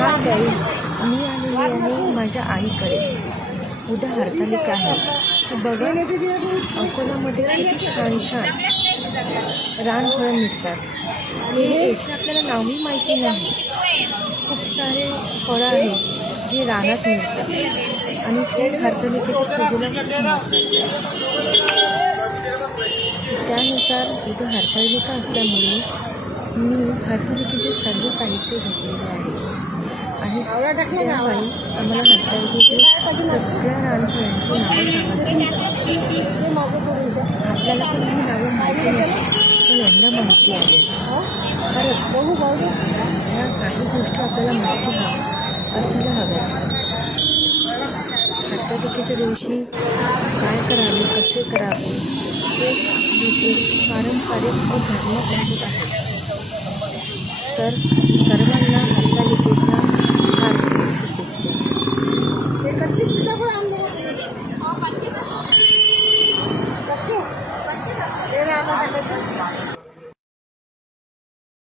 हा गाईज मी आलेली आहे माझ्या आईकडे उद्या हरतालिका आहे तर बघा अकोलामध्ये किती छान छान रानफळं निघतात आणि याचं आपल्याला नावही माहिती नाही. खूप सारे फळं आहेत जे रानात मिळतात. आणि ते हरतालिकेच्या पूजेला त्यानुसार उद्या हरतालिका असल्यामुळे मी हरतालिकेचे सर्व साहित्य घेतलेले आहे. आणि त्यावेळी आम्हाला हरतालिकेचे सगळ्या रानफळांची नावं सांगितली आपल्याला पण ही नावं माहिती नसतात पण यांना माहिती आहे. खरंच या काही गोष्टी आपल्याला माहिती असायला हव्या. हरतालिकेच्या दिवशी काय करावे कसे करावे हे देखील पारंपरिक व धर्म पद्धत आहे तर सर्वांना हरतालिकेच्या हार्दिक शुभेच्छा कच्चे